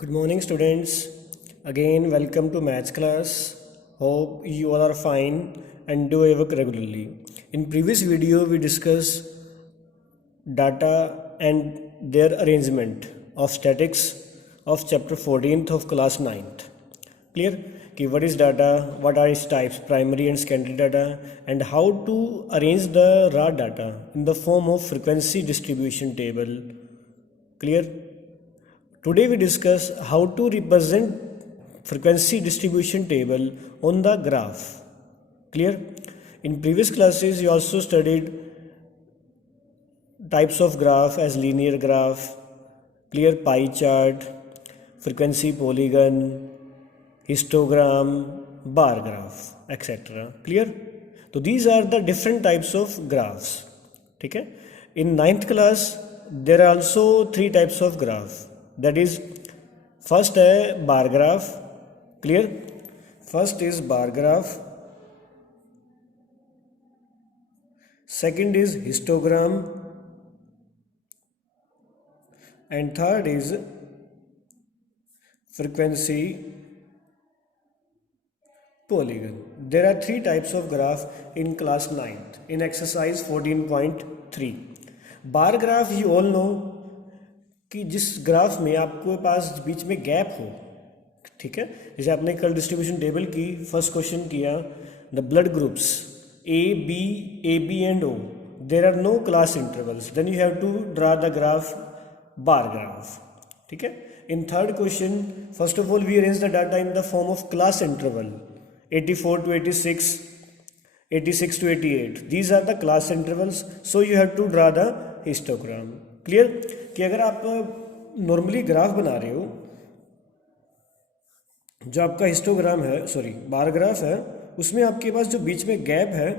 Good morning, students. Again, welcome to maths class. Hope you all are fine and do your work regularly. In previous video, we discussed data and their arrangement of statics of chapter 14th of class 9th. Clear? कि what is data, what are its types, primary and secondary data, and how to arrange the raw data in the form of frequency distribution table. Clear? Today we discuss how to represent frequency distribution table on the graph. Clear? In previous classes you also studied types of graph as linear graph, clear, pie chart, frequency polygon, histogram, bar graph, etc. Clear? So these are the different types of graphs. Okay? In 9th class there are also three types of graph. That is, first है bar graph. Clear? First is bar graph. Second is histogram. And third is frequency polygon. There are three types of graph in class 9th in exercise 14.3. Bar graph you all know कि जिस graph में आपके पास बीच में gap हो, ठीक है, जैसे आपने कल डिस्ट्रीब्यूशन टेबल की फर्स्ट क्वेश्चन किया, the blood groups A B and O, there are no class intervals, then you have to draw the graph bar graph. ठीक है. In third question first of all we arrange the data in the form of class interval 84 to 86, 86 to 88. These are the class intervals, so you have to draw the histogram. Clear? कि अगर आप normally graph बना रहे हो, जो आपका histogram है, sorry bar graph है, उसमें आपके पास जो बीच में गैप है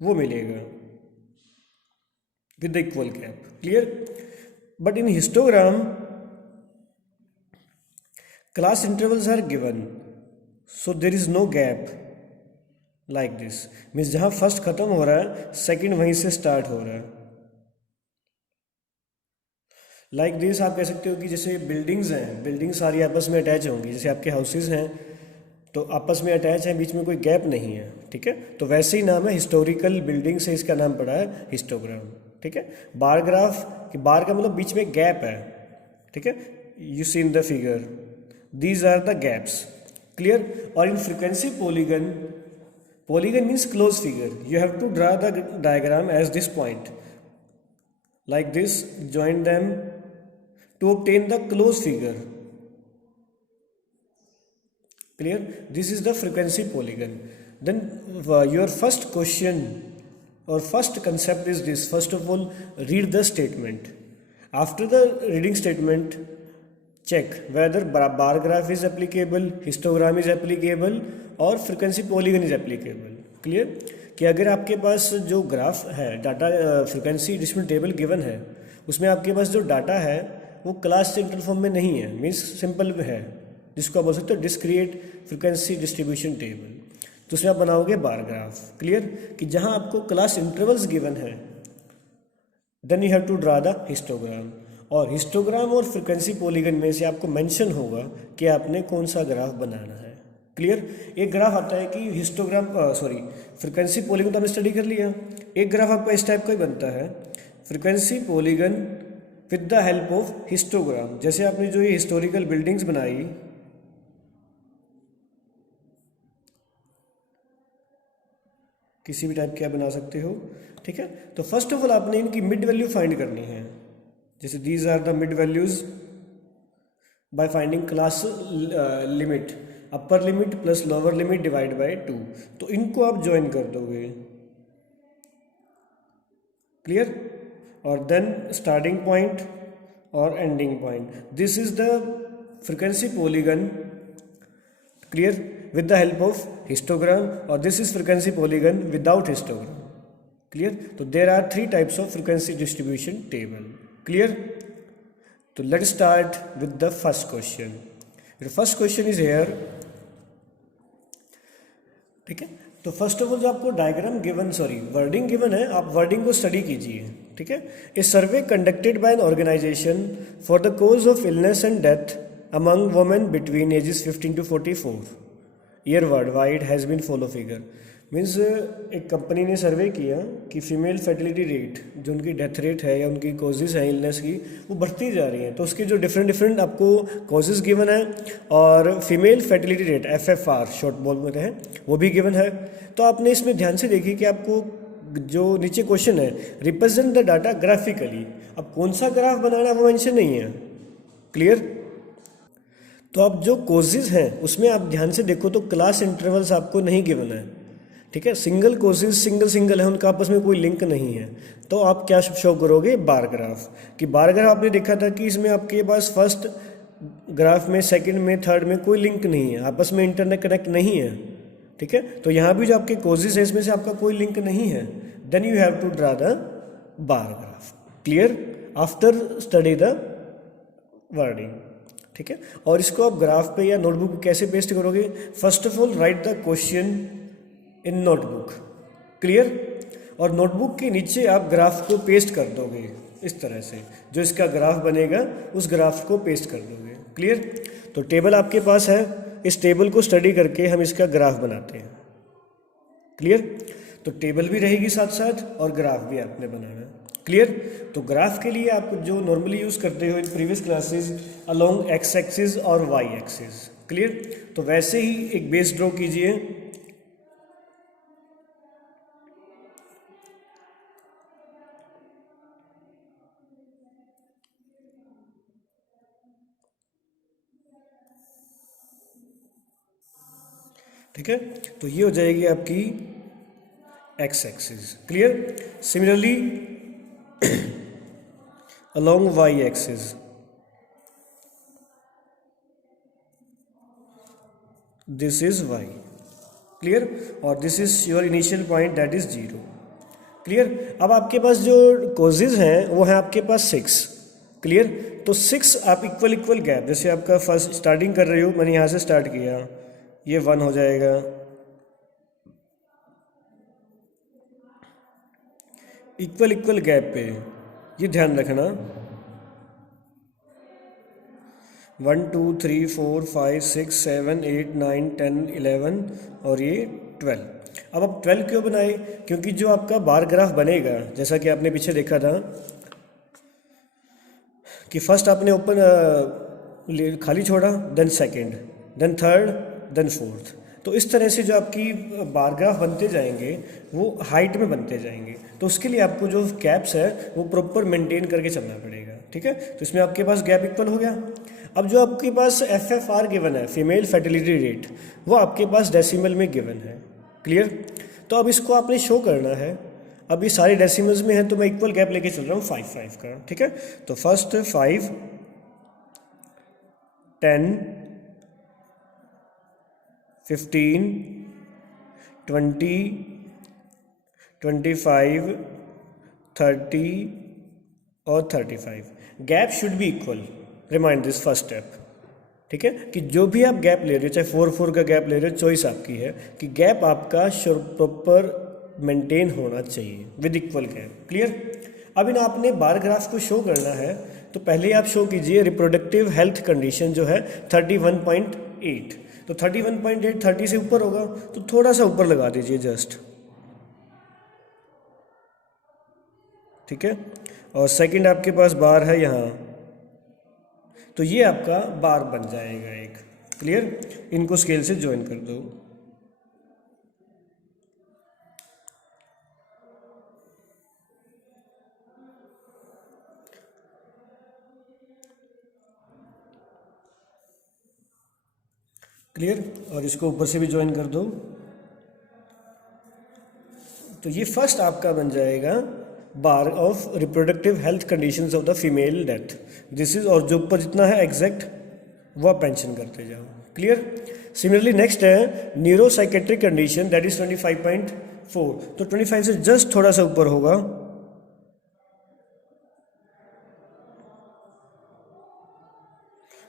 वो मिलेगा with the equal gap. Clear? But in histogram class intervals are given, so there is no gap like this. Means जहां फर्स्ट खत्म हो रहा है सेकंड वहीं से स्टार्ट हो रहा है. लाइक दिस आप कह सकते हो कि जैसे बिल्डिंग्स हैं, बिल्डिंग सारी आपस में अटैच होंगी. जैसे आपके हाउसेज हैं तो आपस में अटैच हैं, बीच में कोई गैप नहीं है. ठीक है. तो वैसे ही नाम है हिस्टोरिकल बिल्डिंग, से इसका नाम पड़ा है हिस्टोग्राम. ठीक है. बार ग्राफ कि बार का मतलब बीच में गैप है. ठीक है. You see in the figure, these are the gaps. Clear? और in frequency polygon, polygon means close figure, you have to draw the diagram as this point like this, join them to obtain the closed figure. Clear? This is the frequency polygon. Then your first question or first concept is this: first of all, read the statement. After the reading statement, check whether bar graph is applicable, histogram is applicable, or frequency polygon is applicable. Clear? कि अगर आपके पास जो graph है, data frequency distribution table given है, उसमें आपके पास जो data है वो क्लास इंटरवल फॉर्म में नहीं है, मीन्स सिंपल है, जिसको आप बोल सकते हो डिस्क्रीट फ्रिक्वेंसी डिस्ट्रीब्यूशन टेबल. तो उसमें आप बनाओगे बार ग्राफ. क्लियर? कि जहां आपको क्लास इंटरवल्स गिवन है, then you have to draw the histogram. और हिस्टोग्राम और फ्रिक्वेंसी पॉलीगन में से आपको मेंशन होगा कि आपने कौन सा ग्राफ बनाना है. क्लियर? एक ग्राफ आता है कि हिस्टोग्राम सॉरी फ्रिक्वेंसी पॉलीगन तो हमने स्टडी कर लिया. एक ग्राफ आपका इस टाइप का ही बनता है, frequency polygon with the help of histogram. जैसे आपने जो ये हिस्टोरिकल बिल्डिंग्स बनाई, किसी भी टाइप की आप बना सकते हो. ठीक है. तो फर्स्ट ऑफ ऑल आपने इनकी मिड वैल्यू फाइंड करनी है. जैसे these are the mid values by finding class limit, upper limit plus lower limit divide by 2. तो इनको आप ज्वाइन कर दोगे. क्लियर? और देन स्टार्टिंग पॉइंट और ending point. This is the frequency polygon. Clear? With the help of histogram. और this is frequency polygon without histogram. Clear? तो there are three types of frequency distribution table. Clear? तो let's start with the first question. First question is here. ठीक है. तो first of all जो आपको diagram given, sorry wording given है, आप wording को स्टडी कीजिए. ठीक है। A survey conducted by an organisation for the cause of illness and death among women between ages 15 to 44 year worldwide has been follow figure. Means एक company ने survey किया कि फीमेल फर्टिलिटी रेट, जो उनकी death rate है या उनकी causes हैं इलनेस की, वो बढ़ती जा रही हैं। तो उसके जो डिफरेंट आपको कॉजेज़ गिवन है और female fertility rate FFR short बोलते हैं वो भी गिवन है। तो आपने इसमें ध्यान से देखिए कि आपको जो नीचे क्वेश्चन है रिप्रेजेंट द डाटा ग्राफिकली, अब कौन सा ग्राफ बनाना है वो मेंशन नहीं है। क्लियर? तो अब जो कोजेज हैं उसमें आप ध्यान से देखो तो क्लास इंटरवल्स आपको नहीं गिवन है, ठीक है। सिंगल कोजेज सिंगल है, उनका आपस में कोई लिंक नहीं है। तो आप क्या शो करोगे? Bar graph. कि बार ग्राफ आपने देखा था कि इसमें आपके पास फर्स्ट ग्राफ में, सेकंड में, थर्ड में कोई लिंक नहीं है, आपस में इंटरनेट कनेक्ट नहीं है, ठीक है। तो यहाँ भी जो आपके कोजेज है इसमें से आपका कोई लिंक नहीं है, then you have to draw the bar graph. Clear? After study the wording, ठीक है। और इसको आप ग्राफ पे या नोटबुक कैसे पेस्ट करोगे? First of all right the question in notebook. Clear? और नोटबुक के नीचे आप ग्राफ को पेस्ट कर दोगे इस तरह से, जो इसका ग्राफ बनेगा उस ग्राफ को पेस्ट कर दोगे। क्लियर? तो टेबल आपके पास है, इस टेबल को स्टडी करके हम इसका ग्राफ बनाते हैं। क्लियर? तो टेबल भी रहेगी साथ साथ और ग्राफ भी आपने बनाना है। क्लियर? तो ग्राफ के लिए आप जो नॉर्मली यूज़ करते हो in previous classes along X axis और वाई एक्सिस। क्लियर? तो वैसे ही एक बेस ड्रॉ कीजिए। ठीक है, तो ये हो जाएगी आपकी x axis. Clear? Similarly along y axis this is y। Clear? और this is your initial point that is 0। Clear? अब आपके पास जो कोजेज हैं वो है आपके पास 6। क्लियर? तो 6 आप इक्वल गैप, जैसे आपका फर्स्ट स्टार्टिंग कर रहे हो, मैंने यहाँ से स्टार्ट किया, ये 1 हो जाएगा, इक्वल गैप पे, ये ध्यान रखना। 1 2 3 4 5 6 7 8 9 10 11 और ये 12। अब आप 12 क्यों बनाए? क्योंकि जो आपका बार ग्राफ बनेगा, जैसा कि आपने पीछे देखा था कि फर्स्ट आपने ओपन खाली छोड़ा, then second, then third, then fourth. तो इस तरह से जो आपकी बार ग्राफ बनते जाएंगे वो हाइट में बनते जाएंगे। तो उसके लिए आपको जो गैप्स है वो प्रॉपर मेंटेन करके चलना पड़ेगा, ठीक है। तो इसमें आपके पास गैप इक्वल हो गया। अब जो आपके पास FFR गिवन है, फीमेल फर्टिलिटी रेट, वो आपके पास डेसिमल में गिवन है। क्लियर? तो अब इसको आपने शो करना है। अब ये सारे डेसिमल्स में है तो मैं इक्वल गैप लेके चल रहा हूँ 5 का, ठीक है। तो फर्स्ट 5 10 15 20 25 30 और 35। Gap should be equal. Remind this first step, ठीक है। कि जो भी आप गैप ले रहे हो, चाहे 4 का गैप ले रहे हो, चॉइस आपकी है कि गैप आपका प्रॉपर मेंटेन होना चाहिए विद इक्वल गैप। क्लियर? अब इन आपने बार ग्राफ को शो करना है तो पहले आप शो कीजिए रिप्रोडक्टिव हेल्थ कंडीशन जो है 31.8। तो 31.8 30 से ऊपर होगा तो थोड़ा सा ऊपर लगा दीजिए जस्ट, ठीक है। और सेकंड आपके पास बार है यहाँ, तो ये आपका बार बन जाएगा एक। क्लियर? इनको स्केल से ज्वाइन कर दो। क्लियर? और इसको ऊपर से भी ज्वाइन कर दो। तो ये फर्स्ट आपका बन जाएगा bar of reproductive health conditions of the female death. This is, और जो ऊपर जितना है एग्जैक्ट वो आप पेंशन करते जाओ। क्लियर? सिमिलरली नेक्स्ट है neuro psychiatric condition that is 25.4। तो 25 से जस्ट थोड़ा सा ऊपर होगा।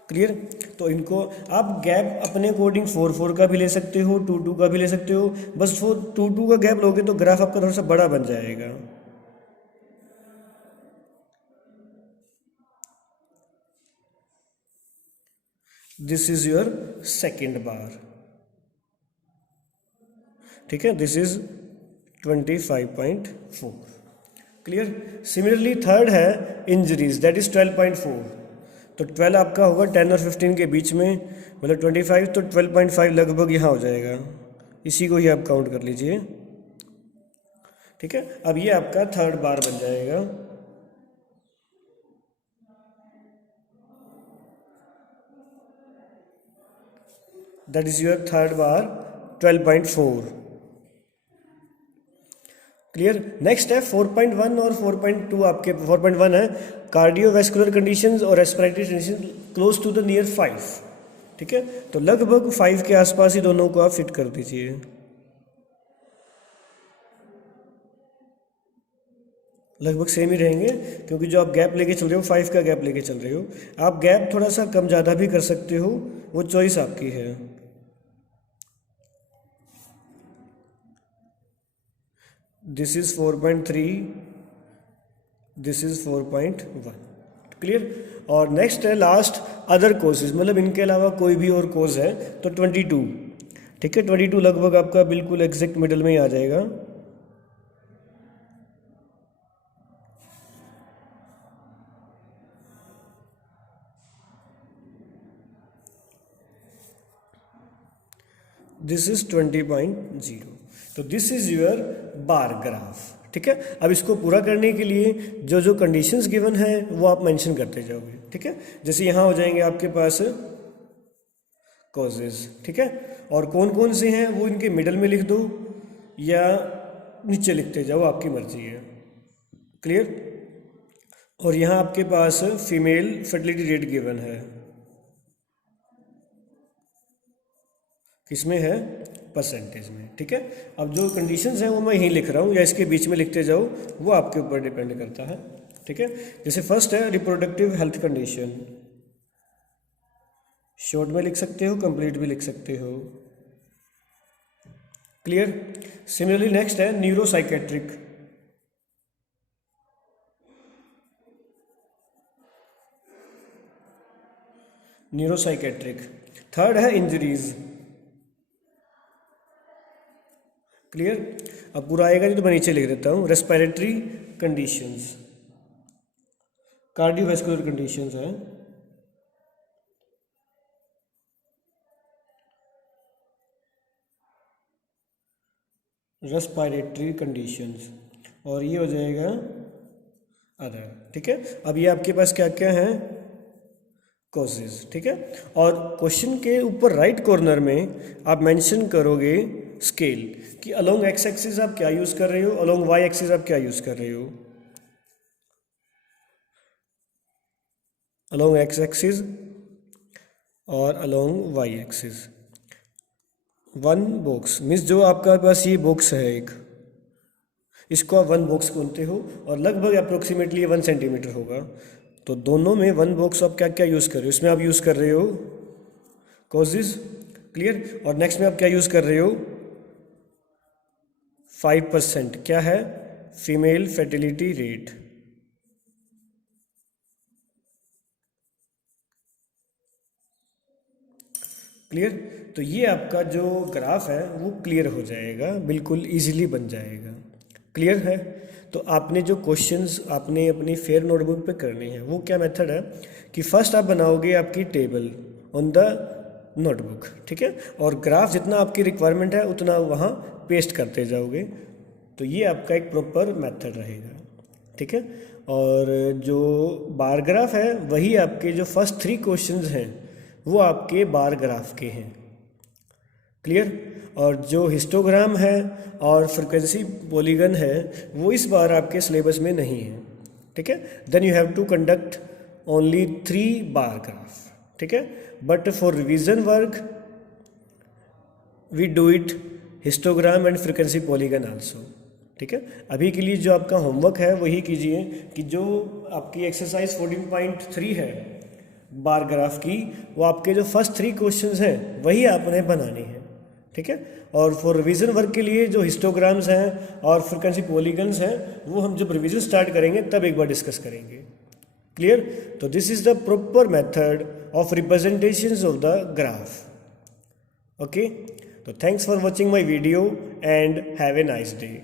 क्लियर? तो इनको आप गैप अपने अकॉर्डिंग 4 का भी ले सकते हो, 2 का भी ले सकते हो। बस 2 का गैप लोगे तो ग्राफ आपका थोड़ा सा बड़ा बन जाएगा। दिस इज योर सेकेंड बार, ठीक है, this is 25.4, clear. Similarly third है इंजरीज, दैट इज 12.4। तो 12 आपका होगा 10 और 15 के बीच में, मतलब 25, तो 12.5 लगभग यहाँ हो जाएगा, इसी को ही आप काउंट कर लीजिए, ठीक है। अब ये आपका थर्ड बार बन जाएगा। That is your third bar 12.4, clear. Next है 4.1 और 4.2। आपके 4.1 है कार्डियोवैस्कुलर कंडीशंस और respiratory condition close to the near 5, ठीक है। तो लगभग 5 के आसपास ही दोनों को आप फिट कर दीजिए, लगभग सेम ही रहेंगे, क्योंकि जो आप गैप लेके चल रहे हो 5 का गैप लेके चल रहे हो। आप गैप थोड़ा सा कम ज़्यादा भी कर सकते हो, वो चॉइस आपकी है। This is 4.3, this is 4.1, clear. और नेक्स्ट है लास्ट अदर कोजेज, मतलब इनके अलावा कोई भी और कोज है तो 22, ठीक है। 22 लगभग आपका बिल्कुल एग्जैक्ट मिडल में ही आ जाएगा। दिस इज 20.0, तो this is your bar graph, ठीक है। अब इसको पूरा करने के लिए जो जो कंडीशंस गिवन है वो आप मेंशन करते जाओगे, ठीक है। जैसे यहाँ हो जाएंगे आपके पास कॉजेज, ठीक है, और कौन कौन से हैं वो इनके मिडल में लिख दो या नीचे लिखते जाओ, आपकी मर्जी है, क्लियर। और यहाँ आपके पास फीमेल फर्टिलिटी रेट गिवन है, किसमें है, परसेंटेज में, ठीक है। अब जो कंडीशंस हैं वो मैं यहीं लिख रहा हूँ या इसके बीच में लिखते जाओ, वो आपके ऊपर डिपेंड करता है, ठीक है। जैसे फर्स्ट है रिप्रोडक्टिव हेल्थ कंडीशन, शॉर्ट में लिख सकते हो, कंप्लीट भी लिख सकते हो, क्लियर। सिमिलरली नेक्स्ट है न्यूरोसाइकेट्रिक, न्यूरोसाइकेट्रिक। थर्ड है इंजरीज, क्लियर। अब पूरा आएगा नहीं तो मैं नीचे लिख देता हूँ, रेस्पिरेटरी कंडीशंस, कार्डियोवैस्कुलर कंडीशंस है, रेस्पिरेटरी कंडीशंस, और ये हो जाएगा अदर, ठीक है। अब ये आपके पास क्या क्या है, कॉजेज, ठीक है। और क्वेश्चन के ऊपर राइट कॉर्नर में आप मेंशन करोगे स्केल कि अलोंग एक्स एक्सिस आप क्या यूज़ कर रहे हो, अलोंग वाई एक्सिस आप क्या यूज़ कर रहे हो। अलोंग एक्स एक्सिस और along Y axis. One box means जो आपका पास ये बॉक्स है एक, इसको आप वन बॉक्स बोलते हो, और लगभग अप्रोक्सीमेटली 1 सेंटीमीटर होगा। तो दोनों में वन बॉक्स आप क्या क्या यूज़ कर रहे हो, इसमें आप यूज़ कर रहे हो कॉजेज, क्लियर। और नेक्स्ट में आप क्या यूज़ कर रहे हो, 5%, क्या है, फीमेल फर्टिलिटी रेट, क्लियर। तो ये आपका जो ग्राफ है वो क्लियर हो जाएगा, बिल्कुल इजीली बन जाएगा, क्लियर है। तो आपने जो क्वेश्चंस आपने अपनी फेयर नोटबुक पे करने हैं वो क्या मेथड है कि फर्स्ट आप बनाओगे आपकी टेबल ऑन द नोटबुक, ठीक है, और ग्राफ जितना आपकी रिक्वायरमेंट है उतना वहाँ पेस्ट करते जाओगे। तो ये आपका एक प्रॉपर मेथड रहेगा, ठीक है। और जो बार ग्राफ है वही आपके जो फर्स्ट 3 क्वेश्चंस हैं वो आपके बार ग्राफ के हैं, क्लियर। और जो हिस्टोग्राम है और फ्रिक्वेंसी पॉलीगन है वो इस बार आपके सिलेबस में नहीं है, ठीक है। Then you have to conduct only 3 bar graph, ठीक है। But for revision work we do it histogram and frequency polygon also, ठीक है। अभी के लिए जो आपका होमवर्क है वही कीजिए कि जो आपकी एक्सरसाइज 14.3 है बार ग्राफ की, वो आपके जो फर्स्ट 3 क्वेश्चंस हैं वही आपने बनाने हैं, ठीक है। और फॉर रिवीजन वर्क के लिए जो हिस्टोग्राम्स हैं और फ्रिक्वेंसी पॉलीगन्स हैं वो हम जब रिवीजन स्टार्ट करेंगे तब एक बार डिस्कस करेंगे, Clear? So this is the proper method of representations of the graph. Okay, so thanks for watching my video and have a nice day.